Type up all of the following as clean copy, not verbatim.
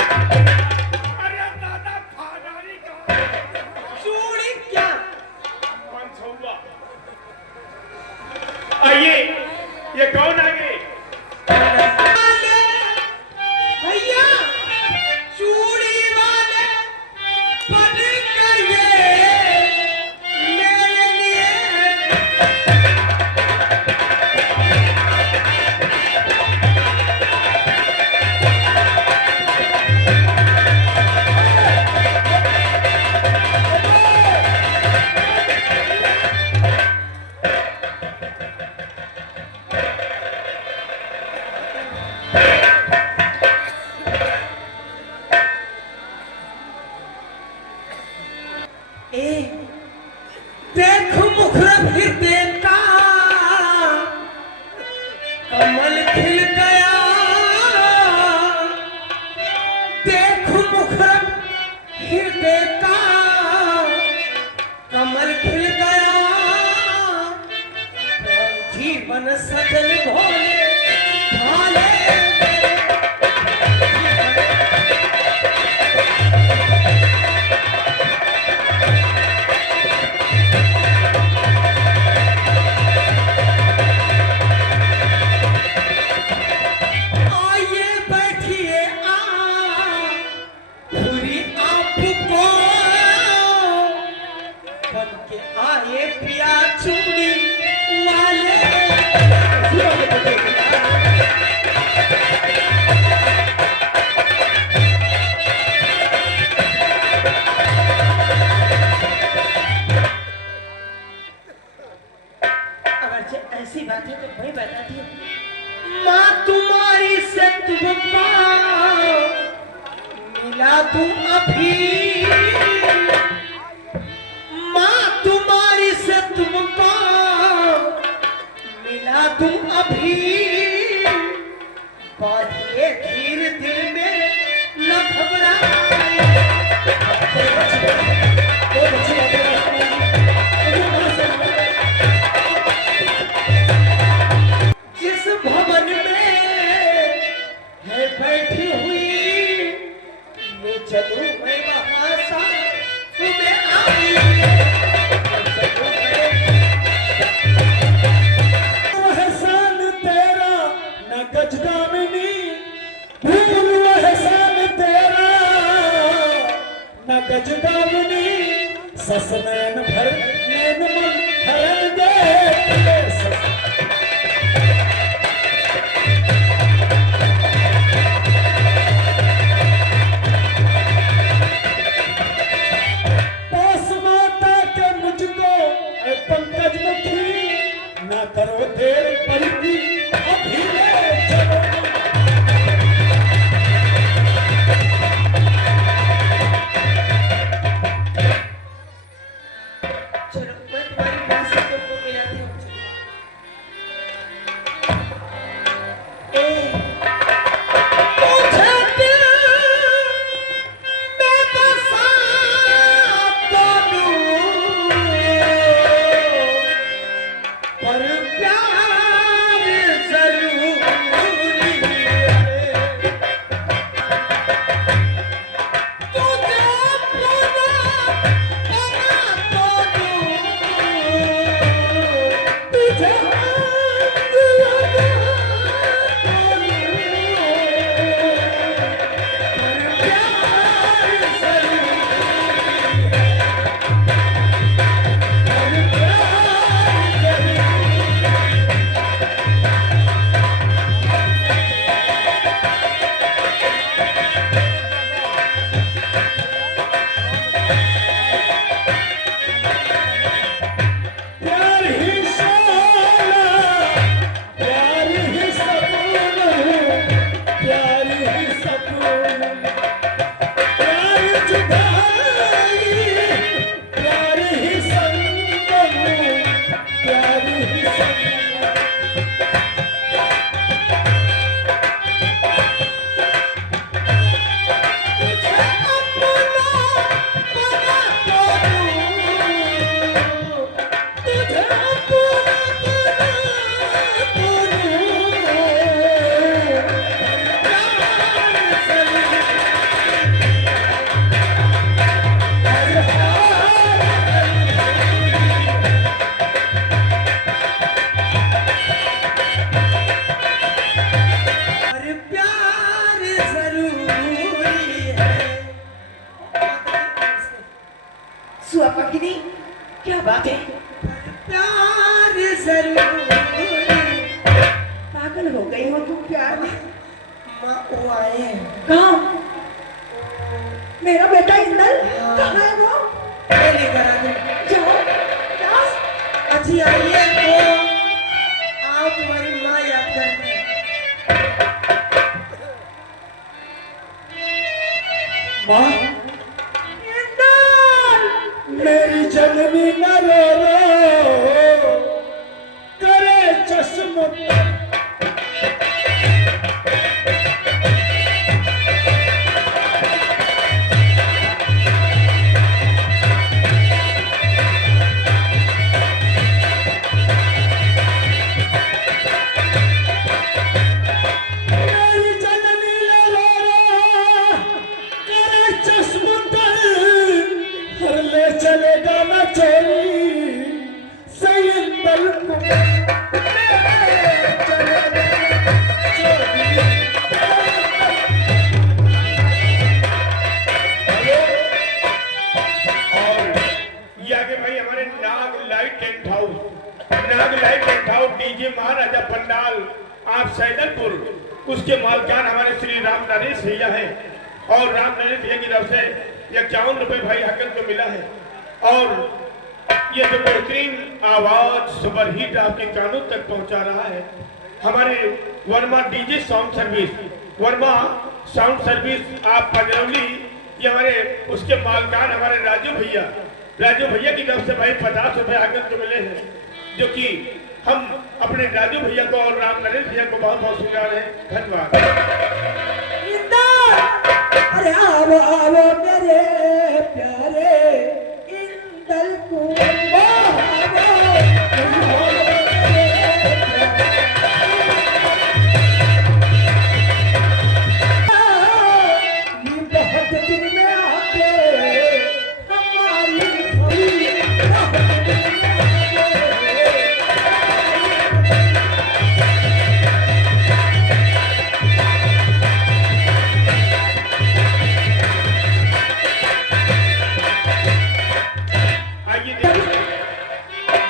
अरे दादा फादारी का चूड़ी क्या? पंचौआ। आइए, ये कौन आ गए? भैया चूड़ी वाले बन गए मेरे लिए। ए देख मुखरा फिर देखा कमल खिल गया। देख मुखरा फिर देखा कमल खिल गया। जीवन सजल भोले भाले। ऐसी बात है तो भाई बताती हूँ। माँ तुम्हारी से तुमको मिला तू अभी। माँ तुम्हारी से तुमको मिला तू अभी। बाधिए धीर दिल में न घबराए। जिस भवन में है बैठी हुई ये चलूं मैं वहां सा तुम्हें आई। एहसान तेरा न गजदामिनी भूल एहसान तेरा न गजदामिनी। ससनैन भर नैन मन हरन दे। पंकज मुखी ना करो देर पलकी अभी ले चलो। जरूरी है। सुआ पखनी, क्या बात है? प्यार जरूरी। पागल हो गई हो तुम प्यार में? माँ वो आए हैं। कहाँ? मेरा बेटा इंदल कहाँ है वो? लेकर आ जाओ। क्या? अच्छी आई है वो। आओ तुम्हारी माँ याद करने। माँ, मेरी जननी न रो रो करे चश्म चलेगा ना चोरी सही बल को भाई हमारे नाग लाइट टेंट हाउस डीजे महाराजा पंडाल आप सैदलपुर, उसके मालकान हमारे श्री राम नरेश भैया हैं और राम नरेश भैया की तरफ से 51 रुपए भाई हकन को मिला है। और ये जो बेहतरीन आवाज सुपर हिट आपके कानों तक पहुंचा रहा है हमारे Verma DJ sound service, Verma sound service आप पंजरौली, ये हमारे उसके मालकान हमारे राजू भैया की तरफ से भाई 50 रुपए हकन को मिले हैं, जो कि हम अपने राजू भैया को और राम नरेश भैया को बहुत बहुत सुना रहे हैं। धन्यवाद। अरे आवो आवो मेरे प्यारे इंदल को, बहुत दिन में आके हमारी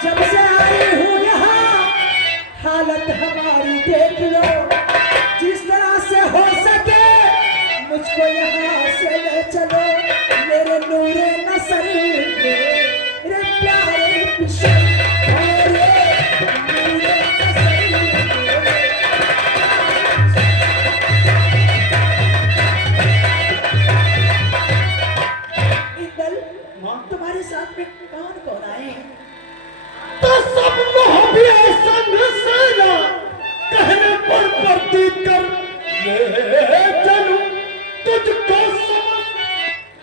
जब से आई हूँ यहाँ हालत हमारी देख लो, जिस तरह से हो सके मुझको यहाँ से ले चलो मेरे नूरे नसर मेरे प्यारे किशोर, नूरे इंदल, तुम्हारे साथ में कौन कौन आए हैं? तो सब मोहब्बे संग सेना कहने पर प्रतीक कर ले चलूं तुझको समझ,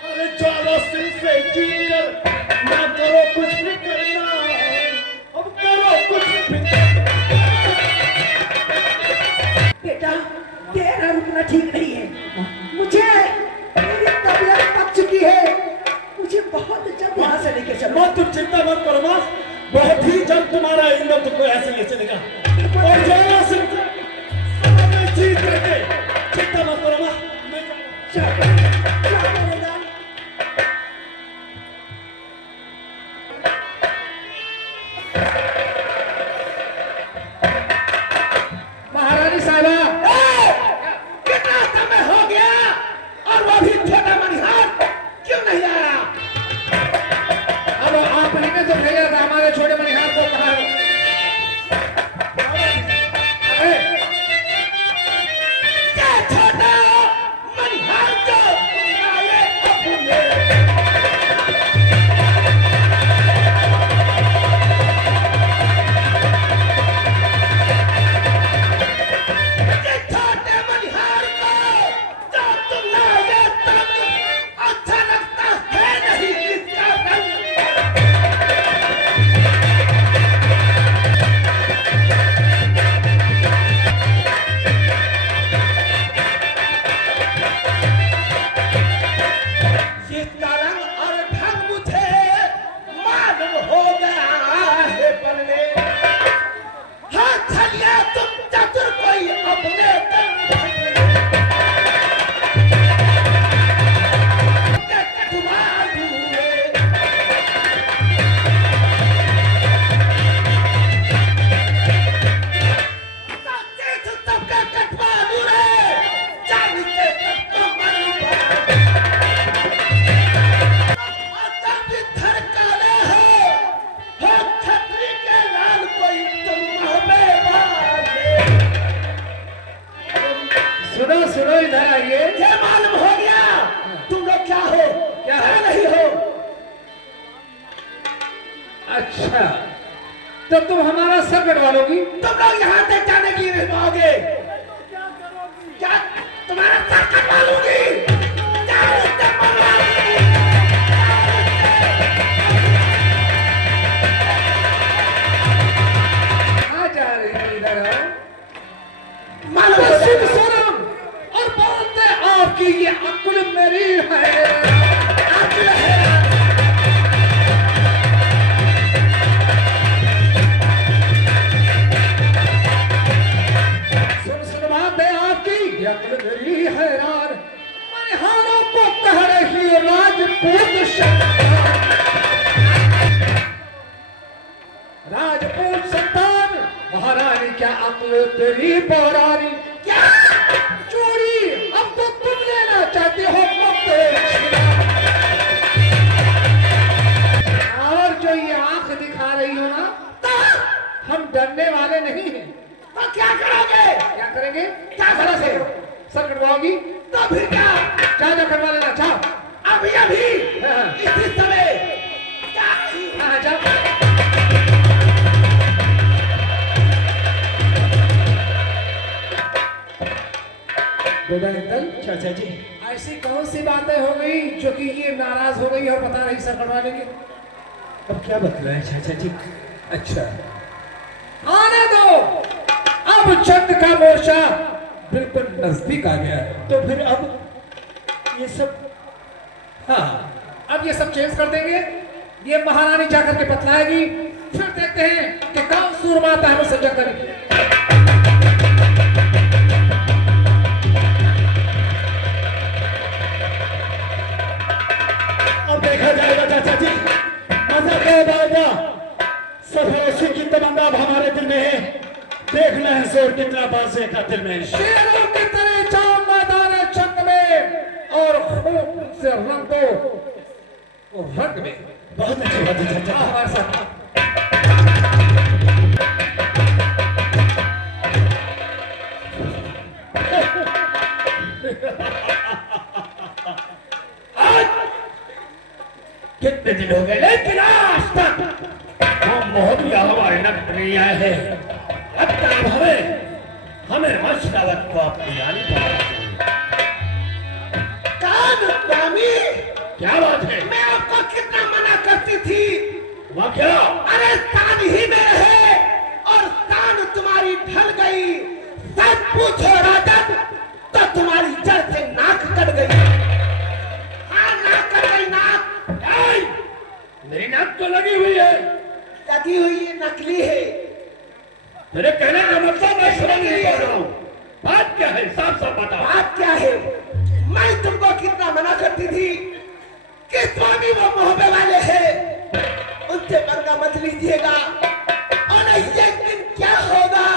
अरे ज्यादा सिर से जी कर ना करो कुछ भी करना, अब करो कुछ भी। बेटा तेरा रुकना ठीक नहीं है, मुझे मेरी तबीयत पक चुकी है, मुझे बहुत जल्द यहाँ से लेके चलो। माँ तुम चिंता मत करो माँ, बहुत ही जल्द तुम्हारा इंदल तुमको ऐसे ले चलेगा और ज्यादा सिर से जीत करके चिंता मत करो माँ, मैं महारानी साहिबा, कितना समय हो गया और वो भी छोटा मनिहार क्यों नहीं आया? अब आपने तो भेजा था हमारे छोटे मनिहार को, कहा क्या छोटा मनिहार को अच्छा, तब तुम हमारा सर कटवा लोगी? तुम लोग यहाँ तक जाने के लिए नहीं पाओगे। क्या तुम्हारा सर कटवा लूंगी? कहाँ जा रही है? इधर आओ। मालूम हो शुभ जाएगा। शर्म और बोलते आपकी ये अक्ल मेरी है। अक्ल है। सुन बात है आपकी, ये अक्ल मेरी हैरान। मनिहारों को कह रही राजपूत संतान, महारानी क्या अक्ल तेरी पौरानी? क्या? चोरी अब तो तुम लेना चाहते हो मुफ्त। और जो ये आंख दिखा रही हो ना, हम डरने वाले नहीं हैं। तो क्या करोगे? क्या करेंगे? क्या करोगे? सर कटवाओगी? तो फिर क्या? जा कटवा लेना, जाओ। अभी अभी हाँ। इसी समय क्या? हाँ, जाओ। बेटा अंकल, चाचा जी, ऐसी कौन सी बातें हो गई जो कि ये नाराज हो गई और बता रही सर कटवा लेंगे? अब क्या बतलाएं चाचा जी? अच्छा, आने दो। अब चंद का मोर्चा बिल्कुल नजदीक आ गया है। तो फिर अब ये सब हाँ, अब ये सब चेंज कर देंगे। ये महारानी जाकर के बतलाएगी, फिर देखते हैं कि कौन सूरमा आता है मुझसे जंग करने। अब देखा जाएगा चाचा जी, मजा कब आएगा? सफेद की तमन्ना अब हमारे दिल में है। देखना है जोर कितना बाजे का दिल में। शेरों की तरह जाओ मैदान जंग में और खून से रंग दो रंग में। बहुत अच्छी बात है चाचा। हमारे साथ कितने दिन हो गए, लेकिन आज तक हम मोहबिया हमारे नक नहीं आए हैं। अब तक हमें मशरावत को अपनी रानी कान स्वामी, क्या बात है? मैं आपको कितना मना करती थी। वहाँ क्या? अरे तान ही में रहे और तान तुम्हारी ढल गई। सच पूछो राजन, तो तुम्हारी जड़ से नाक कट गई। हाँ, नाक कट गई, नाक। मेरी नाक तो लगी हुई है। लगी हुई है, नकली है। तेरे कहने का मतलब मैं समझ नहीं पा रहा हूँ। बात क्या है? साफ साफ बता। बात क्या है? मैं तुमको कितना मना करती थी कि स्वामी वो मोहब्बे वाले हैं, उनसे पंगा मत लीजिएगा। और एक दिन क्या होगा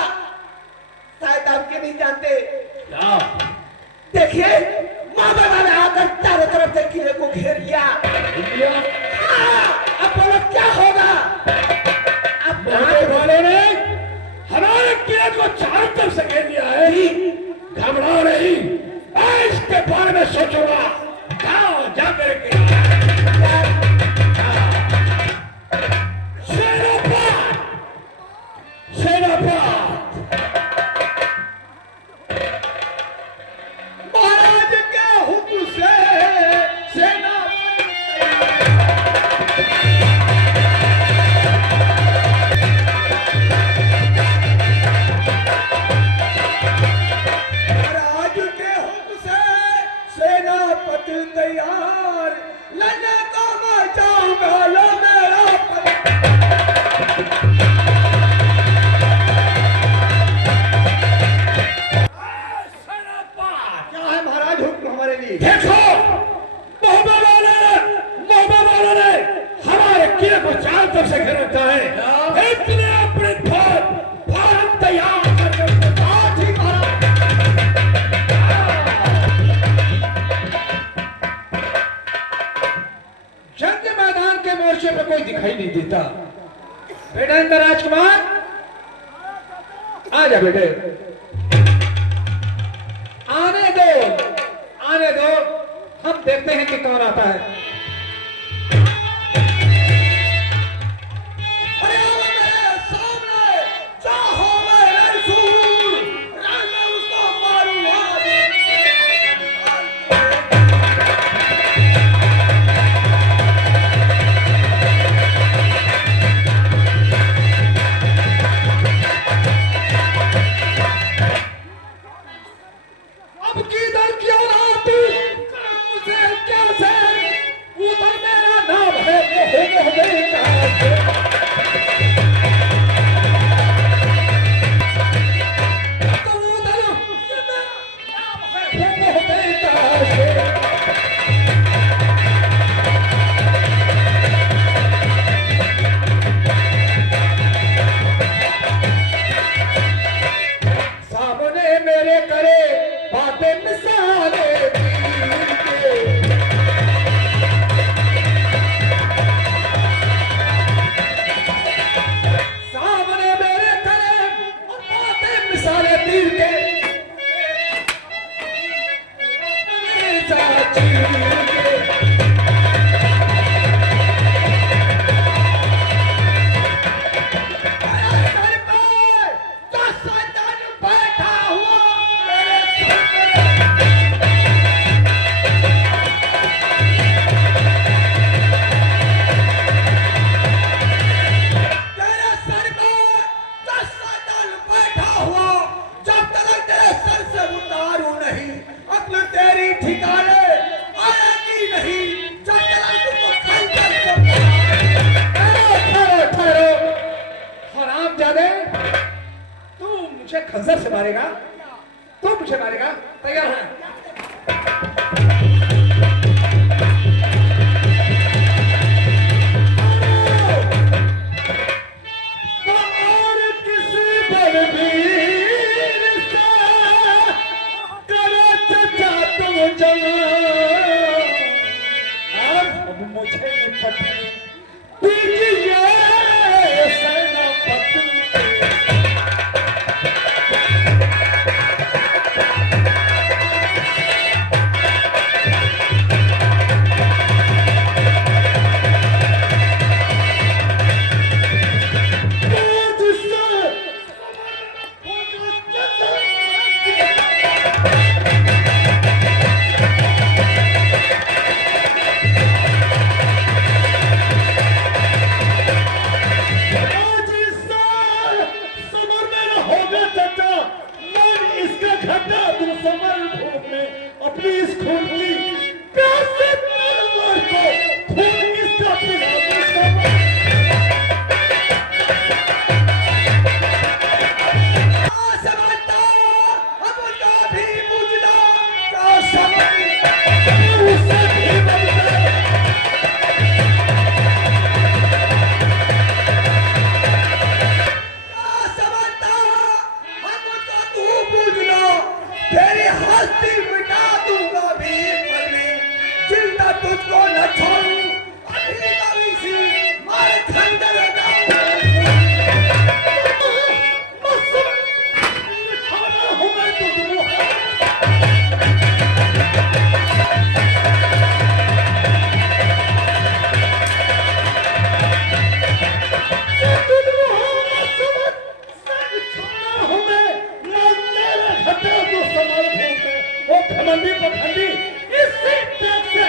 शायद आपके नहीं जानते। क्या? देखिए, मोहब्बे वाले आकर चारों तरफ से किले को घेर लिया। हाँ, अब बोलो क्या होगा? अब मोहब्बे वालों ने हमारे किले को चारों तरफ से घेर लिया है। घबराओ नहीं, मैं इसके बारे में सोचूंगा। जाओ, जा मेरे किले। महाराज के हुक्म से सेना महाराज के हुक्म से सेनापति तैयार। लड़ने को मैं जाऊंगा, लो मेरा क्या है महाराज हुक्म हमारे लिए? देखो, मोहब्बे वालों ने हमारे किले को चारों तरफ से घेर रखा है। इसलिए अपने फौरन तैयार कर दो। हाँ, ठीक महाराज। जंग मैदान के मोर्चे पे कोई दिखाई नहीं देता। बेटा इंद्र राजकुमार, आ जा बेटे। आने दो, हम देखते हैं कि कौन आता है। मोह बेटा से तो वो दादा ये मेरा नाम है मोह बेटा से सामने मेरे करे बातें मिसाले तीर के सामने मेरे करे और बातें मिसाले तीर के चीर के सर पे दशदन बैठा हुआ मेरे सर पे तेरे सर पे दशदन बैठा हुआ जब तक तेरे सर से उतारूं नहीं अक्ल तेरी ठिकाने आएगी नहीं जब तक तुमको खंजर से ठहरो ठहरो हरामजादे तू मुझे खंजर से मारेगा तू मुझे मारेगा तैयार है और किसी बलबीर से करे चचा तुम जवान अब मुझे निपटने दीजिए सेनापति अपनी इस खून की प्यास से मर को खून इसका पिला दूं समर समझता अब उनका भी बुझना क्या समझ उससे भी बनता समझता हम उनका तू बुझना तेरी हस्ती मिटा दूंगा भी पल में जिंदा तुझको न छोड़ूं अभी कभी सी मारे खंजर लगाऊं हूं मैं तुझको मंदी पखंडी इसी पेट से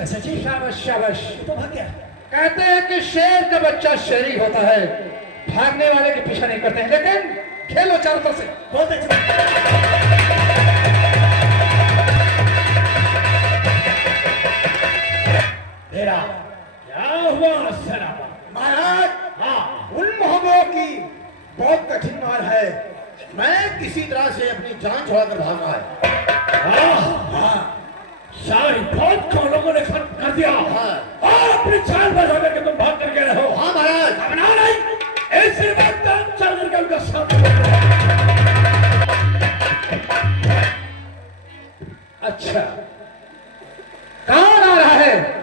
समझे शाबाश शाबाश तो भाग गया कहते हैं कि शेर का बच्चा शेरी होता है भागने वाले के पीछा नहीं करते हैं लेकिन खेलो चारों तरफ से बहुत अच्छा तेरा क्या हुआ सराबा महाराज हाँ उन मोहब्बों की बहुत कठिन मार है मैं किसी तरह से अपनी जान छोड़कर भागा है हाँ सारी बहुत को लोगों ने खत्म कर दिया और अपनी चाल बजा के तुम भाग करके रहो हाँ महाराज अपना नहीं ऐसे बात चल करके उनका सामना अच्छा कौन आ रहा है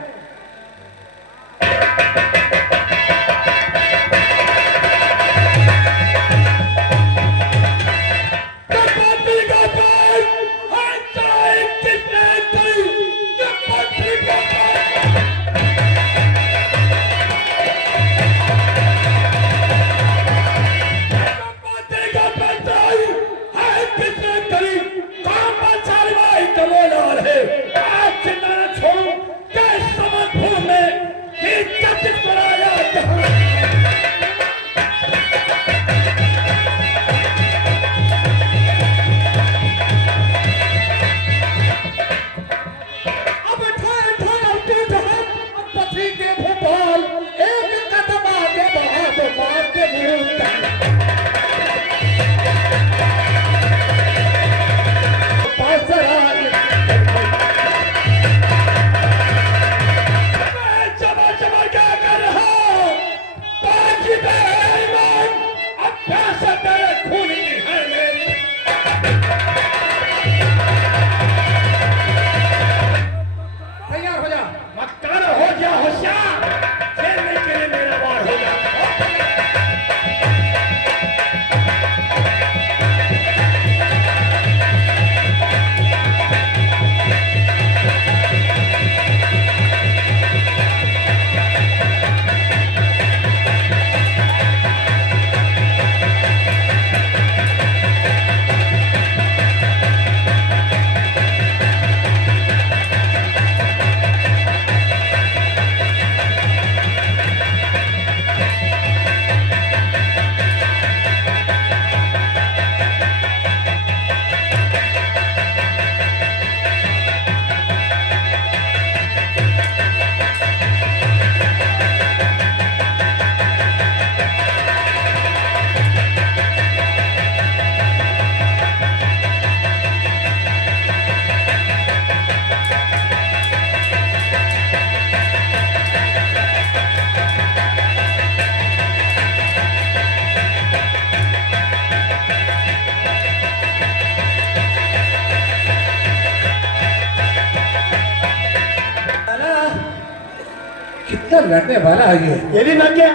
कितना लड़ने वाला है ये भी भाग गया।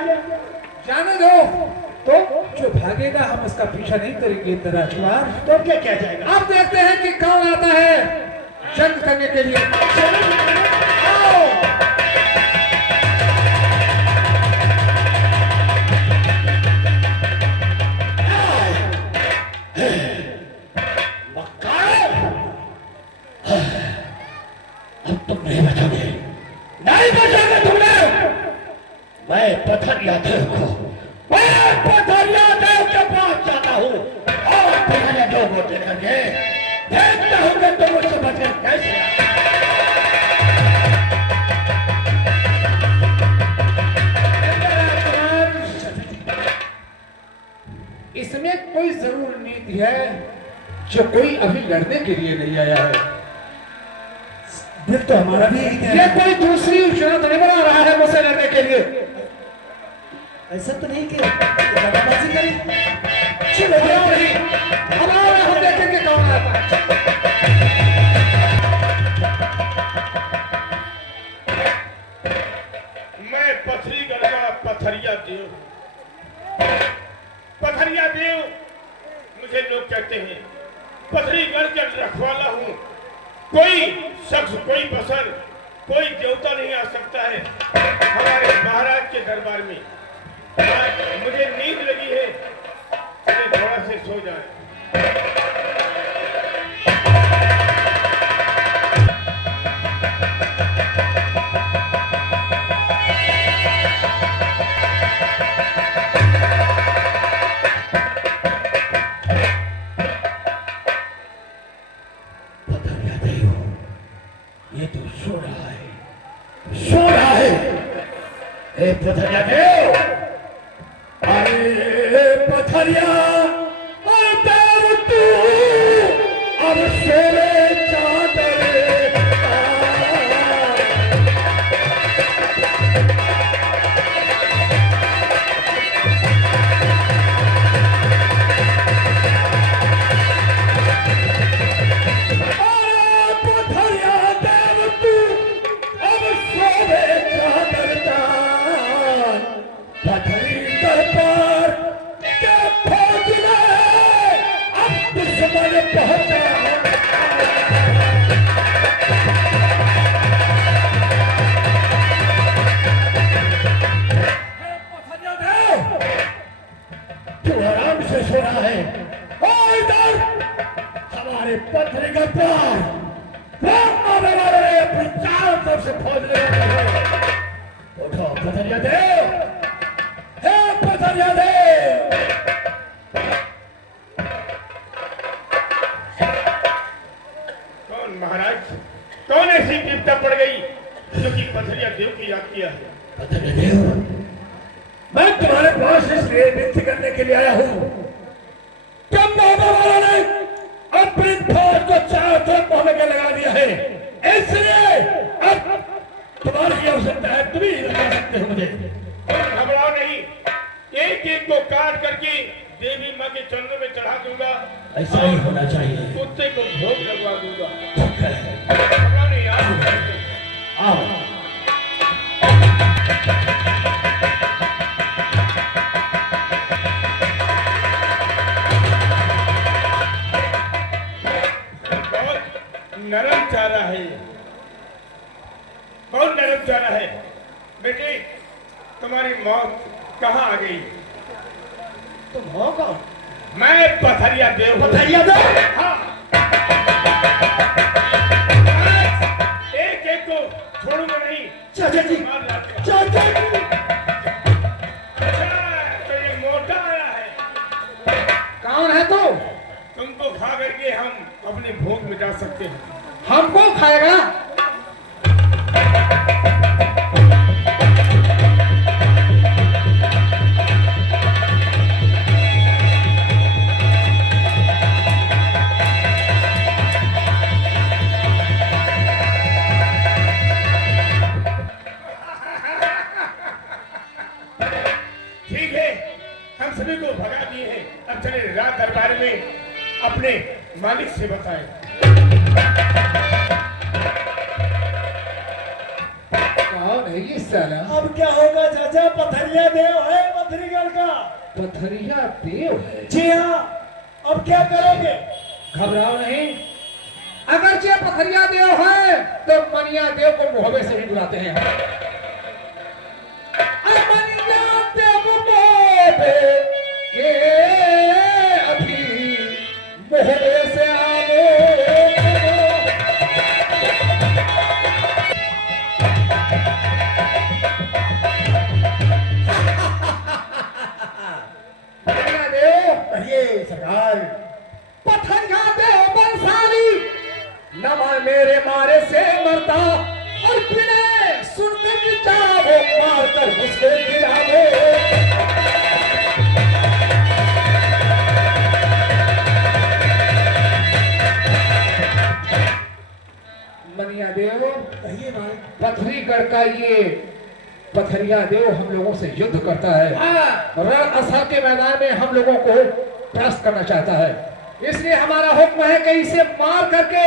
जाने दो। तो जो भागेगा हम उसका पीछा नहीं करेंगे इंद्र राजकुमार। तो क्या क्या जाएगा? अब देखते हैं कि कौन आता है जंग करने के लिए। आओ। अब तुम नहीं बचोगे, नहीं बचोगे तुमने। मैं पथरिया देव को, मैं पथरिया देव के पास जाता हूँ और तुम्हारे दो गोटे करके देखता हूँ कि तुम मुझसे बचकर कैसे इसमें कोई जरूर नीति है जो कोई अभी लड़ने के लिए नहीं आया है। दिल तो हमारा भी है। ये कोई दूसरी योजना तो नहीं बना रहा है मुझसे लड़ने के लिए। ऐसा तो नहीं किया दगाबाजी करी। चलो नहीं, हमारा हम देखेंगे कौन आता है। मैं पथरीगढ़ का पथरिया देव। पथरिया देव मुझे लोग कहते हैं। पथरीगढ़ का रखवाला हूँ। कोई शख्स, कोई बसर, कोई देवता नहीं आ सकता है हमारे महाराज के दरबार में। आज मुझे नींद लगी है, चलिए थोड़ा से सो जाए। ये तो सो रहा है, सो रहा है। ए पथरिया देव, अरे पथरिया देव तू अब सोले चादर। सो रहा है और इधर हमारे पथरीगढ़ पर आने वाले अपनी चारों तरफ से फौज ले रहे हैं। उठो पथरिया देव, हे पथरिया देव। कौन महाराज, कौन ऐसी विपदा पड़ गई जो कि पथरिया देव की याद किया है? पथरिया देव, मैं तुम्हारे पास इसलिए विनती करने के लिए आया हूँ। कम वालों ने अपनी फौज को चारों तरफ पहुंच के लगा दिया है, इसलिए अब तुम्हारी आवश्यकता है, तुम ही लगा सकते हो मुझे। घबराओ नहीं, एक एक को काट करके देवी माँ के चरणों में चढ़ा दूंगा। ऐसा ही होना चाहिए। कुत्ते को भोग लगवा दूंगा। ठीक है, घबराओ नहीं, आओ। आओ। नरम चारा है, कौन नरम चारा है? बेटे, तुम्हारी मौत कहाँ आ गई? तुम हो कौन? मैं पथरिया देव। पथरिया देव? हाँ। एक एक को छोड़ूंगा नहीं। चाचा जी, चाचा जी। तो ये मोटा आया है। कौन है तू? तुमको खा करके हम अपने भोग मिटा सकते हैं। हमको खाएगा? ठीक है, हम सभी को भगा दिए हैं। अब चले राज दरबार में अपने मालिक से बताएं। कौन है ये साला? अब क्या होगा चाचा? पथरिया देव है बद्रीगढ़ का। पथरिया देव है? जी हाँ। अब क्या करोगे? घबराओ नहीं, अगर जे पथरिया देव है तो मनिया देव को मुहबे से भी बुलाते हैं। मनिया देव मुहबे के अभी मुहबे से आओ। मनिया देव, ये सरकार पथरिया देव बंसाली न मेरे मारे से मरता और बिना सुनते भी जाओ मार कर उसको गिरावो। मनिया देव, कहिए भाई। पथरीगढ़ का ये पथरिया देव हम लोगों से युद्ध करता है। रण असल के मैदान में हम लोगों को परास्त करना चाहता है, इसलिए हमारा हुक्म है कि इसे मार करके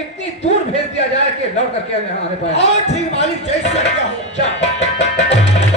इतनी दूर भेज दिया जाए कि लड़ करके यहाँ आने पाए। और ठीक मालिक, जैसे क्या हो। जा।